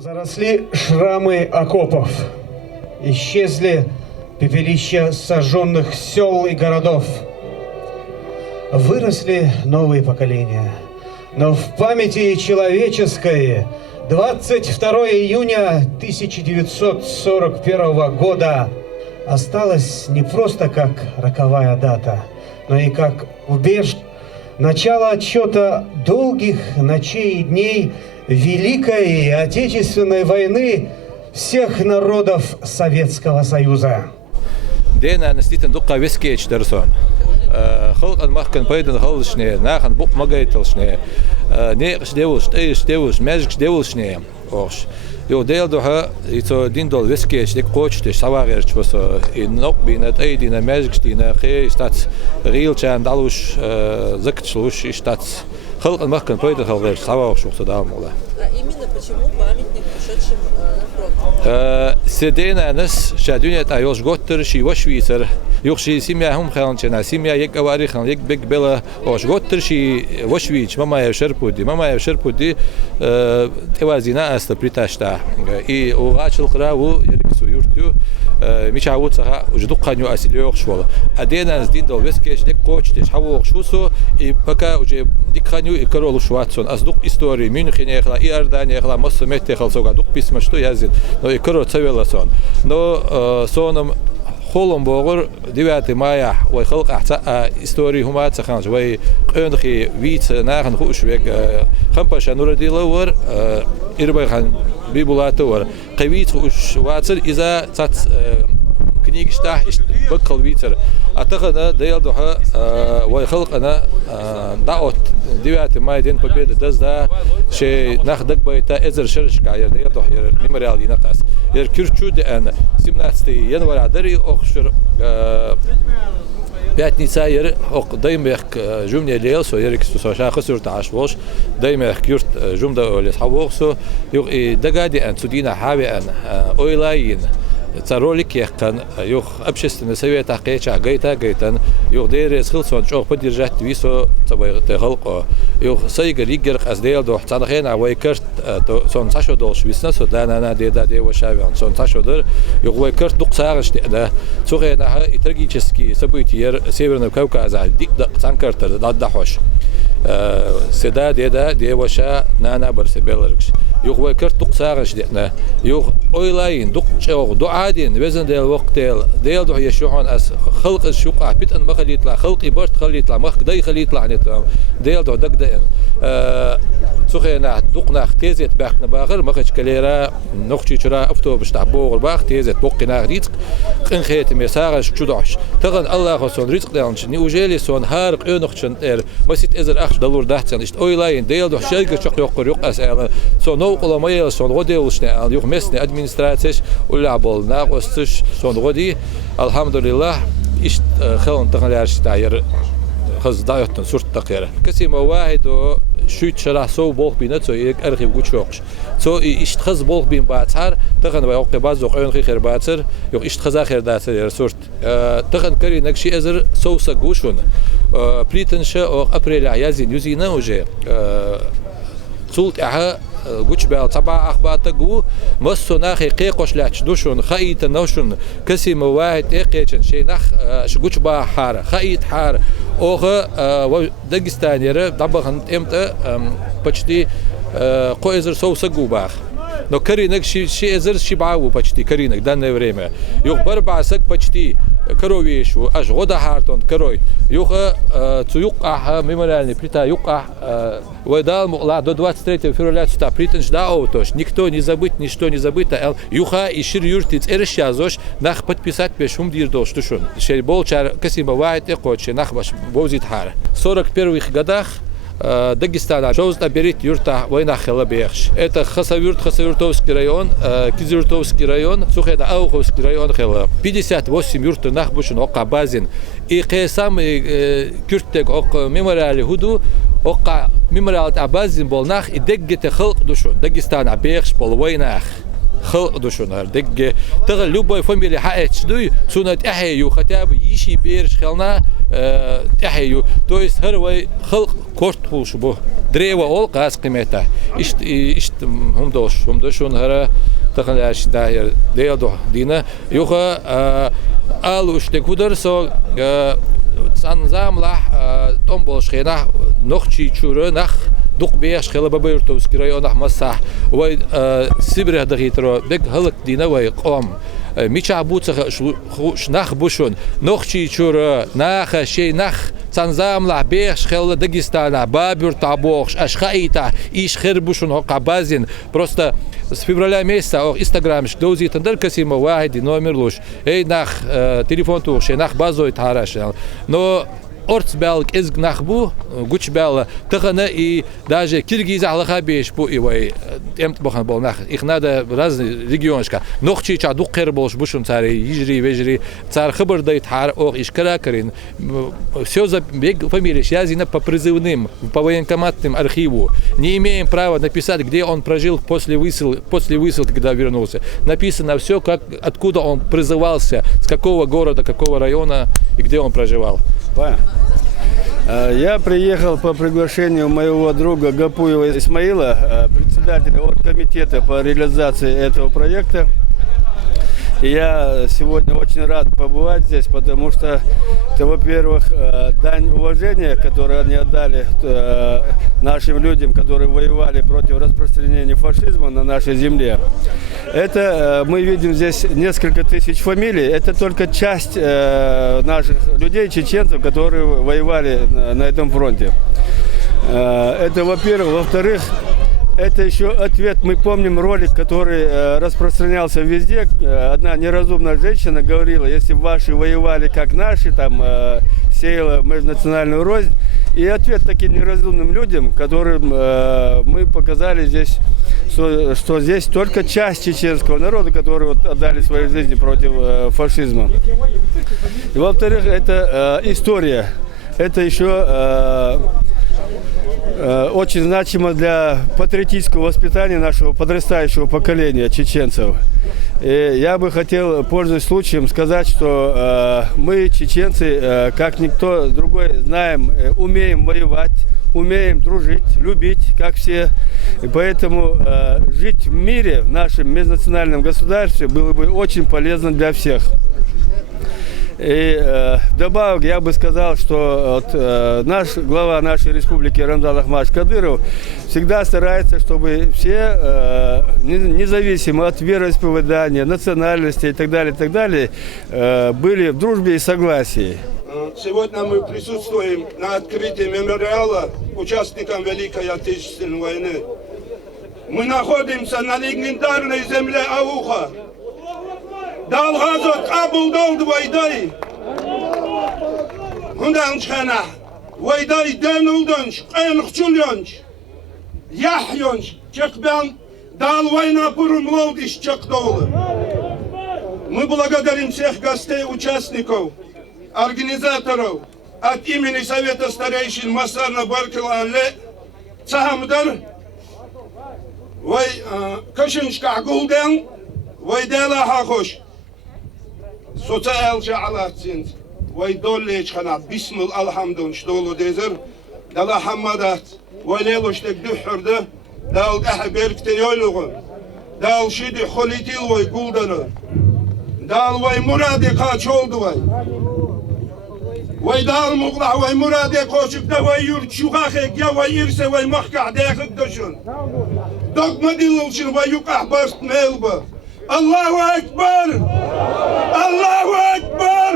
Заросли шрамы окопов, исчезли пепелища сожженных сел и городов. Выросли новые поколения, но в памяти человеческой 22 июня 1941 года осталось не просто как роковая дата, но и как начало отсчета долгих ночей и дней Великой Отечественной войны всех народов Советского Союза. دينا نستيتن دقة ويسكيتش درسون خلق المحكن بيدن خلشني ناخن بق مجيتلشني نيقش ديولش تيش ديولش ماجكش ديولشني أوش يو ديل دوها يتو دين دول ويسكيتش ديك قوتش سواغيرش بس النق بينات أي دينا ماجكش دينا خي اشتات غيل كان دالوش زكتشلوش اشتات خلق المحكن بيدن خلغيرش سواغش وقت دام ولا. Именно почему памятник ушедшим на фронт? سيدينا ناس شادونية أيوش قطر شي وشويتر يوخشي سيميا هم خلنا سيميا يك أواري خلنا يك بيك بلا أوش قطر شي وشويتش ماما يشربودي توازينا أست بريتاشتا إي وغاش القراء يركسو يرتو مش عود صح وجدوق خانيو أسيليوخ شوال أدينا نزدين دول ويسكيش ديك كوتش تشحوخ شوسو إي بكا وجي ديك خانيو يكرولو شواتسون أصدق إستوري ميونخ يخلا إي أردان يخلا مصر مت يخلا سوغا دوق بيسمشتو يزيد نو يكرو تسويلاسون نو سونم خولم بوغر 9 مايا وخلق إستوري هما تخانج وي قندخي ويت ناخن خوش ويك خمباش نور ديلور إربع خان بيبولاتور قويت خوش واتر إذا تات كنيجشتاح بكل ويتر أعتقد ديال دوها وخلق أنا دعوت 9 مايا دين победы دزدا شيء ناخدك بيتا إزر شرش كاير ديال دوها نمريال ينقص يركرشو دأن 17 يناير دري أخشر пятница ير أق دايمك جملة ليل سو يركس سو شاخص يرت عشوش دايمك يرت جملة أولي حووخسو يق دقادي أن تدينا حاوي أن أويلاين ترولك يحكن يخ أبشست نسوي تحقيق جيتا يخ دير سخلصون شو بدي رجعت ويسو تبغى تخلق يخ سيجر يجرق أزديل دوح تانخين عويكرت صون تاشو دولش ويسنا سودان أنا دي وشابيان صون تاشو در يخ ويكرت دق ساغش ده سوغينا إترجيشسكي سبويتير سيبرنا كوكازا ديك دق تانكرت دحوش سدا دي وشا نانا برسبيلركش يخ ويكرت دق ساغش ده يخ أويلاين دق شو عادين وزن ديال وقت ديال دوح يشوحون أس خلق الشقة بيت أن مخلي يطلع خلقي برت خلي يطلع مخ داي خلي يطلع نتام ديال دوح دق دين سخينا دقنا اختيزت باخنا باخر مخش كليرا نخشي شرا أفتو بشتعبوغ باخ تيزت بقنا رزق قنخيت مساغش شدوش تغن الله خصون رزق دانش نيوجيلي سون هارق نخشن مسيت إزر أخش دلور دهتن إشت أويلاين ديال دوح شيء شق يق أسأل سون نوقل مايل سون غديلشنا يخ مسني أدمينستراتيش ولا عبول ناقصتش سون غدي الحمد لله إشت خلون تغليرش تاير خز دايتن صورت تقيرة كسي مواهد شويت شرح سو بوخ بينات سو يك أرخي وجوشوقش سو إشت خز بوخ بين باتر تغن ويوقت بعض زوقين خير باتر يو إشت خزا خير داتر ير صورت تغن كري نكشي أزر سو سجوشون بريتنش أو أبريل عيازين يزينا وجه صولت أها قوش بال تبع أخبارته جو مصو ناخي قيقوش لاتش دوشون خايت نوشون كسي مواهد إيقيتشن شيء نخ شقوش با حار خايت حار أوه داغستان يره دبخن إمتى почти قويزر سو سجو باخ но каринок ши эзер шибау почти каринок данное время юх барба сак почти коровишу аж года хартон корой юх цуюк мемориальный плита юк выдал мула до 23 февраля сюда притенш да аутош никто не забыть ничто не забыто юха и шир юртиц эршязош нах подписать пешум дирдош тушун шей болчар касима вайт экоч нах баш бозит хар 41-х годах Дагестан шоуз наберет юрта война хела бехш. Это Хасавюртовский район, Кизюртовский район, Сухеда Ауховский район хела. 58 юрта нахбушен ока базин. И сам кюртек ок мемориали худу ока мемориал абазин бол нах и деггете хелк душун. Дагестан абехш бол войнах. خلق دوشونار دق تغل любой فاميلي حقت دوي سنت احيو ختاب يشي بيرش خلنا احيو то есть هر وي خلق كورت شبه древо ол қас қимета ишт хумдош онхара тахалаш да деядо дина юха алу штек худер со санзамла том болшхена нохчи чуры нах дук беш хела бабыртовский район ахмаса вай сибиря дагитро бек халак дина вай қом мича буца шнах бушун нохчи чуры наха шей нах санзамла беш хела Дагестана бабюр табохш ашхаита иш хербушун хокабазин просто с февраля месяца Инстаграм дози тендер касима вахиди номер луш эй нах телефон тух шей нах базой тараш но Орцбелк из Гнахбу, Гучбелла, Тахана и даже Киргиз Алхабеш, по ивай, Эмтбахан был нах. Их надо разные регионшка. Нохчи чадук керболш бушун цари, ижри, вежри, цар хабар дает хар, ох, ишкаракарин. Все за фамилии связано по призывным, по военкоматным архиву. Не имеем права написать, где он прожил после высылки, когда вернулся. Написано все, как, откуда он призывался, с какого города, какого района и где он проживал. Я приехал по приглашению моего друга Гапуева Исмаила, председателя оргкомитета по реализации этого проекта. И я сегодня очень рад побывать здесь, потому что это, во-первых, дань уважения, которую они отдали нашим людям, которые воевали против распространения фашизма на нашей земле. Это мы видим здесь несколько тысяч фамилий. Это только часть наших людей, чеченцев, которые воевали на этом фронте. Это, во-первых. Во-вторых, это еще ответ. Мы помним ролик, который распространялся везде. Одна неразумная женщина говорила, если бы ваши воевали как наши, там сеяла межнациональную рознь. И ответ таким неразумным людям, которым мы показали здесь, что здесь только часть чеченского народа, которые вот отдали свои жизни против фашизма. И во-вторых, это история. Это еще очень значимо для патриотического воспитания нашего подрастающего поколения чеченцев. И я бы хотел, пользуясь случаем, сказать, что мы, чеченцы, как никто другой, знаем, умеем воевать, умеем дружить, любить, как все. И поэтому жить в мире, в нашем межнациональном государстве, было бы очень полезно для всех. И вдобавок я бы сказал, что наш глава нашей республики Рамзан Ахмадович Кадыров всегда старается, чтобы все, независимо от вероисповедания, национальности и так далее, были в дружбе и согласии. Сегодня мы присутствуем на открытии мемориала участникам Великой Отечественной войны. Мы находимся на легендарной земле Ауха. Далгазот Абулдолд Вайдай. Хунданчхана. Вайдай Денулдонч, Энхчульонч. Яхьонч, Чекбян, Дал война Пурумлолдиш Чекдолы. Мы благодарим всех гостей, участников, организаторов от имени Совета старейшин Масарна Баркаланле, Цахамдар, Вай Кашиншка Гулден, Вайдела Хахош. Социал жаалатсин, вайдоллеч хана бисмил алхамдун штолу дезер, дала хаммадат, вайлелоштек духурда, дал ахберкте йойлугун, дал шиди холитил вай гулдана, дал вай муради качолду вай дал мугла вай муради кочукта вай юрчугахек я вай ирсе вай махка дехек дошун, догмадилулшин вай юк ахбарст мелба. Allahu Ekber! Allahu Ekber!